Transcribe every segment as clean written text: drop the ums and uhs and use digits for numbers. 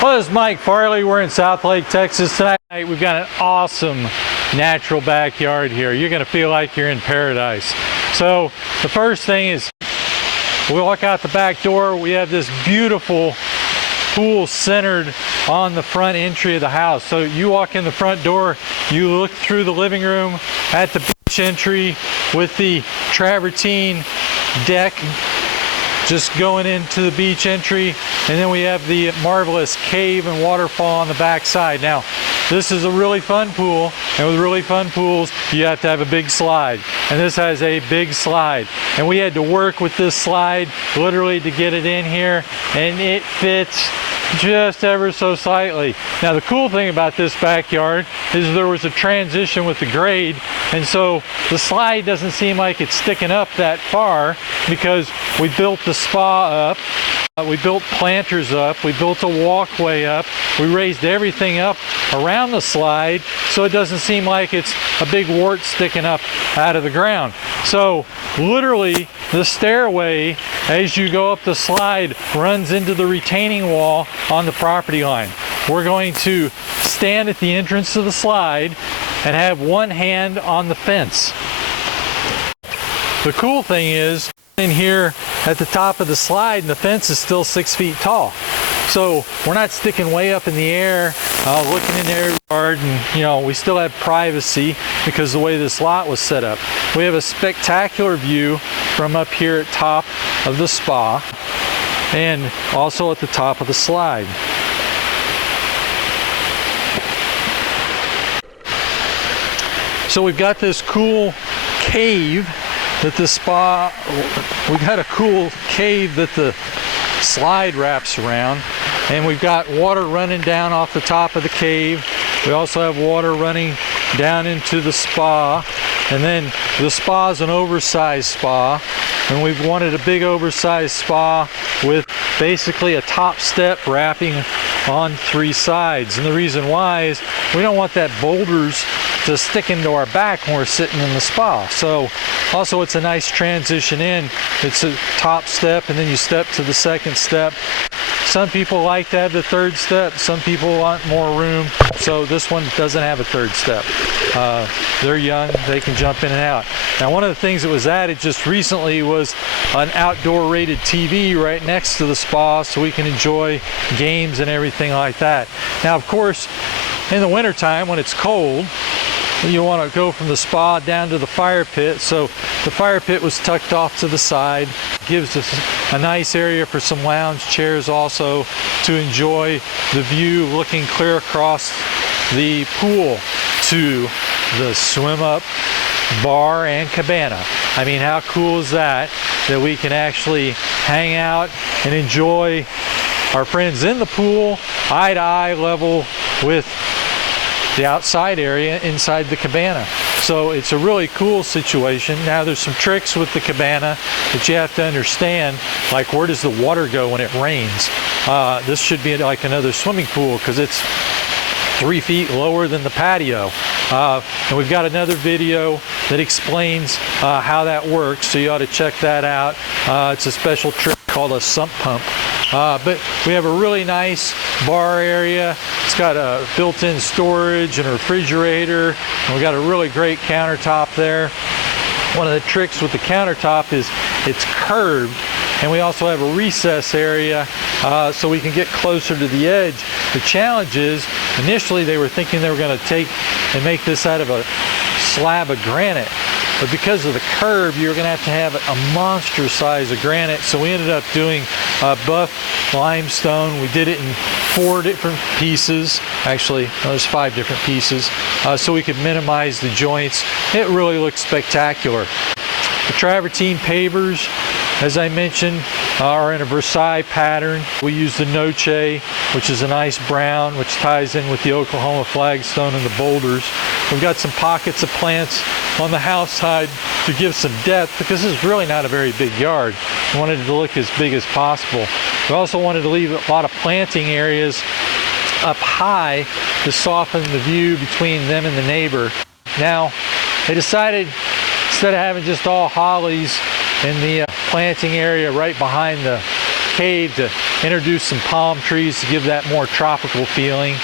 Well, this is Mike Farley. We're in Southlake, Texas tonight. We've got an awesome natural backyard here. You're going to feel like you're in paradise. So the first thing is we walk out the back door. We have this beautiful pool centered on the front entry of the house. So you walk in the front door, you look through the living room at the beach entry with the travertine deck just going into the beach entry, and then we have the marvelous cave and waterfall on the back side. Now, this is a really fun pool, and with really fun pools, you have to have a big slide. And this has a big slide. And we had to work with this slide literally to get it in here, and it fits just ever so slightly. Now, the cool thing about this backyard is there was a transition with the grade, and so the slide doesn't seem like it's sticking up that far because we built the spa up, we built planters up, we built a walkway up, we raised everything up around the slide so it doesn't seem like it's a big wart sticking up out of the ground. So literally the stairway as you go up the slide runs into the retaining wall on the property line. We're going to stand at the entrance of the slide and have one hand on the fence. The cool thing is in here at the top of the slide, and the fence is still 6 feet tall. So we're not sticking way up in the air, looking in their yard, and we still have privacy because of the way this lot was set up. We have a spectacular view from up here at top of the spa and also at the top of the slide. So we've got this cool cave that the spa, we got a cool cave that the slide wraps around, and we've got water running down off the top of the cave. We also have water running down into the spa, and then the spa is an oversized spa, and we've wanted a big oversized spa with basically a top step wrapping on 3 sides. And the reason why is we don't want that boulders to stick into our back when we're sitting in the spa. So also it's a nice transition in. It's a top step and then you step to the second step. Some people like to have the third step. Some people want more room. So this one doesn't have a third step. They're young, they can jump in and out. Now, one of the things that was added just recently was an outdoor rated TV right next to the spa so we can enjoy games and everything like that. Now, of course, in the wintertime when it's cold, you want to go from the spa down to the fire pit. So the fire pit was tucked off to the side. Gives us a nice area for some lounge chairs also to enjoy the view looking clear across the pool to the swim up bar and cabana. I mean, how cool is that we can actually hang out and enjoy our friends in the pool eye to eye level with the outside area inside the cabana. So it's a really cool situation. Now there's some tricks with the cabana that you have to understand, like where does the water go when it rains? This should be like another swimming pool because it's 3 feet lower than the patio. And we've got another video that explains how that works, so you ought to check that out. It's a special trick called a sump pump. But we have a really nice bar area. It's got a built-in storage and a refrigerator, and we've got a really great countertop there. One of the tricks with the countertop is it's curved, and we also have a recess area so we can get closer to the edge. The challenge is, initially they were thinking they were going to take and make this out of a slab of granite. But because of the curve, you're going to have a monster size of granite. So we ended up doing buff limestone. We did it in 4 different pieces. Actually, there's 5 different pieces. So we could minimize the joints. It really looks spectacular. The travertine pavers, as I mentioned, are in a Versailles pattern. We use the noche, which is a nice brown, which ties in with the Oklahoma flagstone and the boulders. We've got some pockets of plants on the house side to give some depth because this is really not a very big yard. We wanted it to look as big as possible. We also wanted to leave a lot of planting areas up high to soften the view between them and the neighbor. Now, they decided instead of having just all hollies in the planting area right behind the cave to introduce some palm trees to give that more tropical feeling.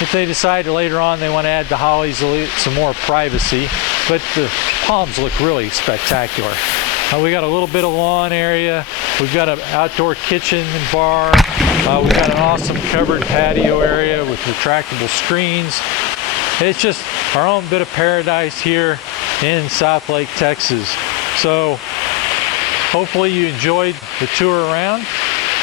If they decide later on they want to add the hollies, some more privacy, but the palms look really spectacular. We got a little bit of lawn area. We've got an outdoor kitchen and bar. We've got an awesome covered patio area with retractable screens. It's just our own bit of paradise here in Southlake, Texas. So hopefully you enjoyed the tour around.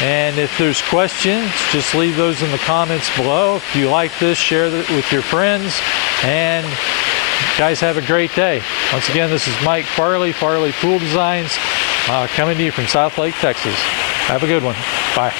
And if there's questions, just leave those in the comments below. If you like this, share it with your friends. And guys, have a great day. Once again, this is Mike Farley, Farley Pool Designs, coming to you from Southlake, Texas. Have a good one. Bye.